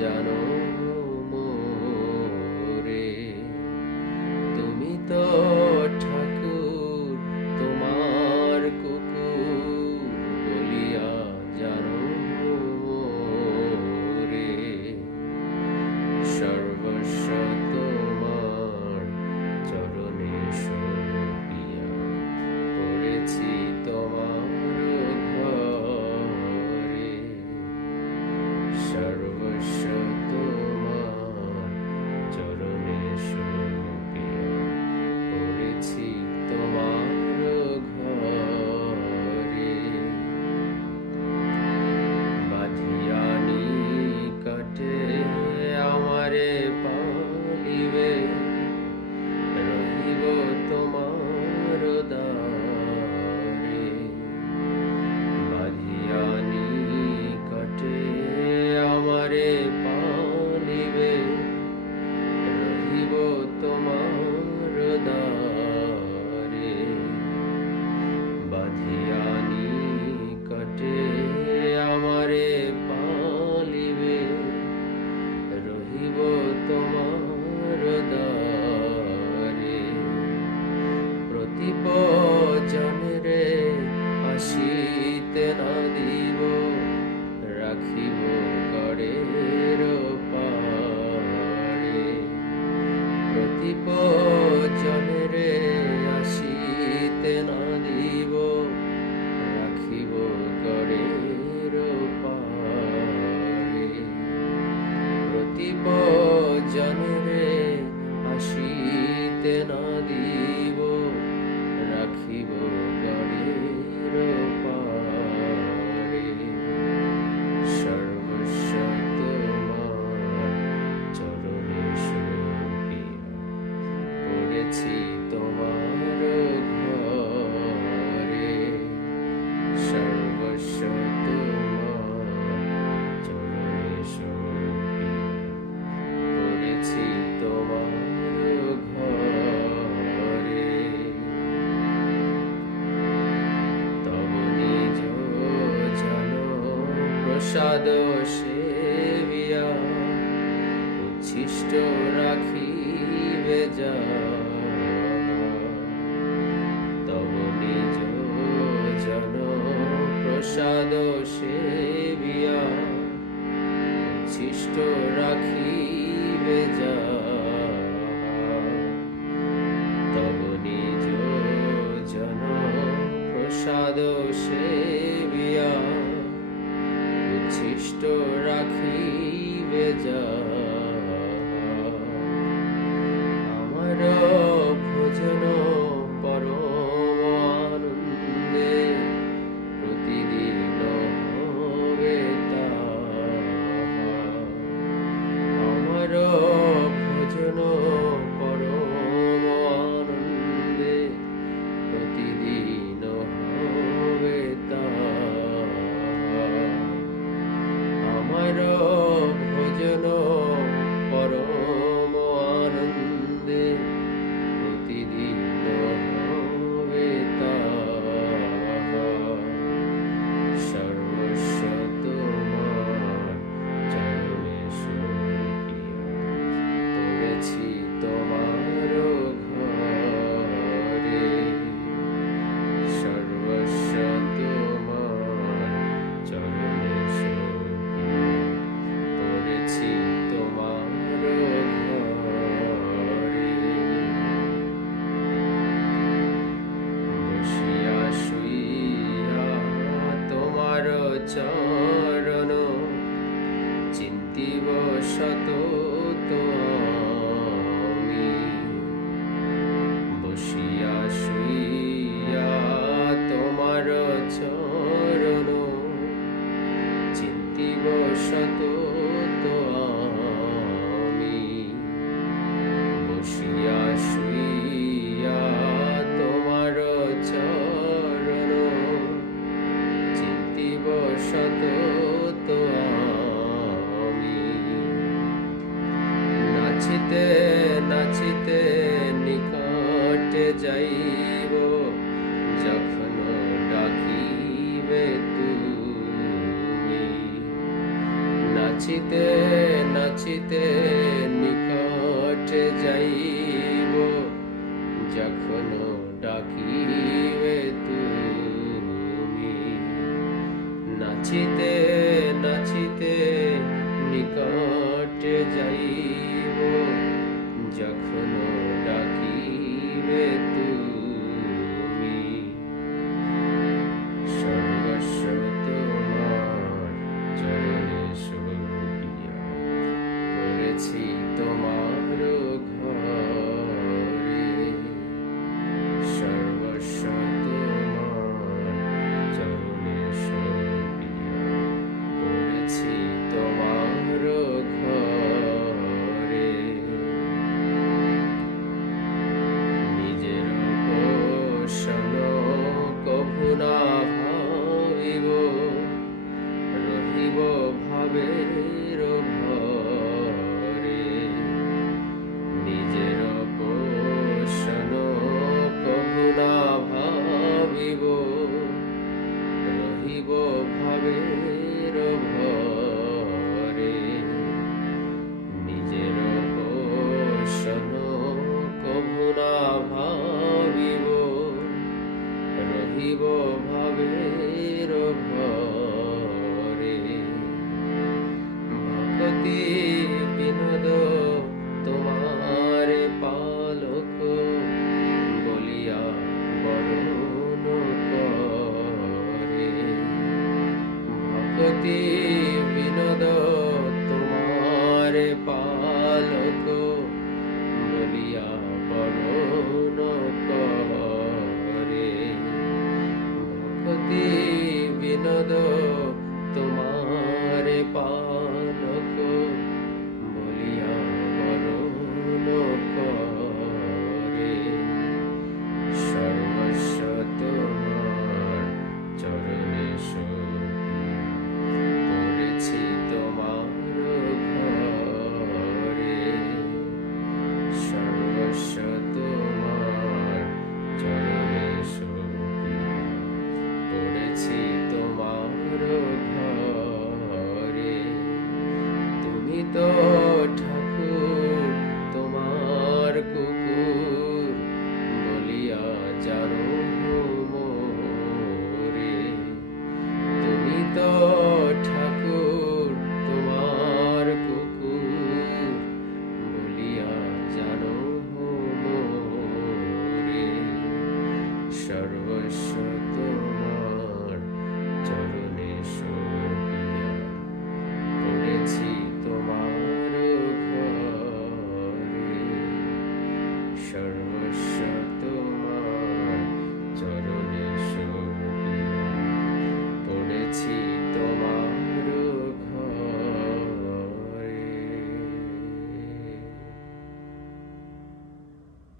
জানো মোরে, তুমি তো ঠাকুর, তোমার কুকুর বলিয়া জানো মোরে। সর্বস্ব তোমার চরণে সপিয়া পড়েছি তোমার ঘরে। সর্বস্ব তোমার চরণে সপিয়া পড়েছি তোমার ঘরে। বাঁধিয়া নিকটে আমারে পালিবে, রহিব তোমার দ্বারে। বাঁধিয়া নিকটে আমারে পালিবে, রহিব তোমার দ্বারে। বাঁধিয়া নিকটে আমারে পালিবে, রহিব তোমার দ্বারে। প্রদীপ জনরে আসিতে না দিব, রাখিব গড়ের পাড়ে। প্রদীপ জনরে আসিতে না দিব, রাখিব গড়ের পাড়ে। প্রদীপ জনরে আসিতে না দিব, রাখিব গড়ের পাড়ে। সর্বস্ব তোমার চরণে সপিয়া পড়েছি তোমার ঘরে। সর্বস্ব তোমার চরণে সপিয়া পড়েছি তোমার ঘরে। তব নিজ জন প্রসাদ সেবিয়া উচ্ছিষ্ট রাখিবে যাহা। তব নিজ জন প্রসাদ সেবিয়া উচ্ছিষ্ট রাখিবে যাহা। তব নিজ জন প্রসাদ সেবিয়া উচ্ছিষ্ট রাখিবে যাহা। আমার ভোজন পরম আনন্দে প্রতিদিন হবে তাহা। আমার ভোজন পরম আনন্দে প্রতিদিন হবে তাহা। আমার ভোজন পরম আনন্দে প্রতিদিন হবে তাহা। সর্বস্ব তোমার চরণে সপিয়া পড়েছি তোমার ঘরে। সর্বস্ব তোমার চরণে সপিয়া পড়েছি তোমার ঘরে। বসিয়া শুইয়া তোমার চরণ চিন্তিব সতত আমি। বসিয়া শুইয়া তোমার চরণ চিন্তিব সতত আমি। বসিয়া শুইয়া তোমার চরণ চিন্তিব সতত আমি। নাচিতে নাচিতে নিকটে যাইব, যখন ডাকিবে তুমি। নাচিতে নাচিতে নিকটে যাইব, যখন ডাকিবে তুমি। নাচিতে নাচিতে নিকটে যাইব, যখন ডাকিবে তুমি। সর্বস্ব তোমার চরণে সরিয়া পড়েছি তোমার ঘরে। সর্বস্ব তোমার চরণে সরিয়া পড়েছি তোমার ঘরে। নিজের পোষণ কভু না ভাবিব, রহিব ভাবের ভরে। নিজের পোষণ কভু না ভাবিব, রহিব ভাবের ভরে। নিজের পোষণ কভু না ভাবিব, রহিব ভাবের ভরে। ভক্তি বিনোদ তোমার পালক বলিয়া বরণ করে। ভক্তি বিনোদ তোমার পালক বলিয়া বরণ করে। ভক্তি বিনোদ তোমার পালক বলিয়া বরণ করে। সর্বস্ব তোমার চরণে সরিয়া পড়েছি তোমার ঘরে। সর্বস্ব তোমার চরণে সরিয়া পড়েছি তোমার ঘরে। তুমি তো